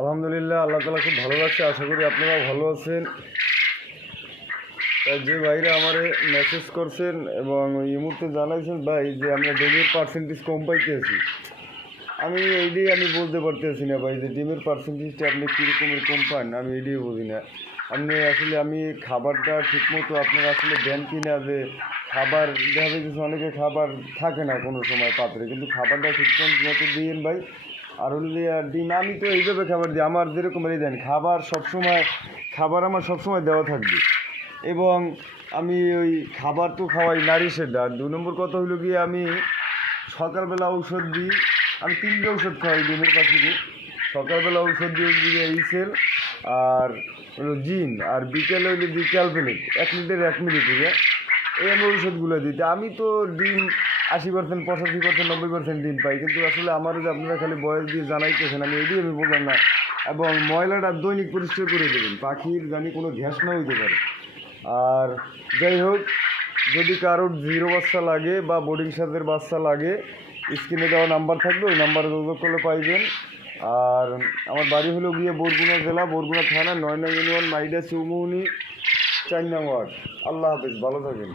আলহামদুলিল্লাহ, আল্লাহ তালা খুব ভালো লাগছে। আশা করি আপনারাও ভালো আছেন। তাই যে ভাইরা আমারে মেসেজ করছেন এবং এই মুহূর্তে জানাইছেন ভাই যে আমরা ডিমের পার্সেন্টেজ কম পাইতেছি, আমি আমি বলতে পারতেছি না ভাই যে ডিমের পার্সেন্টেজটা আপনি কীরকমের কম পান, আমি এইটাই বুঝি না। আপনি আসলে আমি খাবারটা ঠিকমতো আপনারা আসলে দেন কি না, যে খাবার দেখা যাচ্ছে অনেকে খাবার থাকে না কোনো সময় পাত্রে, কিন্তু খাবারটা ঠিকমতো দিয়েন ভাই। আর হলে ডিম আমি তো এইভাবে খাবার দিই, আমার যেরকম দেন খাবার সবসময়, খাবার আমার সবসময় দেওয়া থাকবে। এবং আমি ওই খাবার তো খাওয়াই নারিশের। আর 2 নম্বর কথা হলো গিয়ে আমি সকালবেলা ঔষধ দিই, আমি 3টে ঔষধ খাওয়াই ডিমের পাখিকে। সকালবেলা ঔষধ দিয়ে দিকে ইসেল আর হলো জিন, আর বিকেলে হইলে বিকাল প্লেট 1 লিটার 1 মিলি থেকে এই আমি ঔষধগুলো দিতে। আমি তো ডিম 80%, 85%, 90% ডিম পাই, কিন্তু আসলে আমারও যে আপনারা খালি বয়স দিয়ে জানাইতেছেন, আমি আমি বললাম না। এবং ময়লাটা দৈনিক পরিষ্কার করে দেবেন, পাখির জানি কোনো গ্যাস না হইতে পারে। আর যাই হোক, যদি কারোর 0 বাচ্চা লাগে বা বোর্ডিং সাথের বাচ্চা লাগে, স্ক্রিনে দেওয়া নাম্বার থাকবে, ওই নাম্বারে যোগাযোগ করলে পাইবেন। আর আমার বাড়ি হলো গিয়ে বরগুনা জেলা, বরগুনা থানা, 9 নং ইউনিয়ন, মাইডা চৌমুহনী, 4 নং ওয়ার্ড। আল্লাহ হাফেজ, ভালো থাকেন।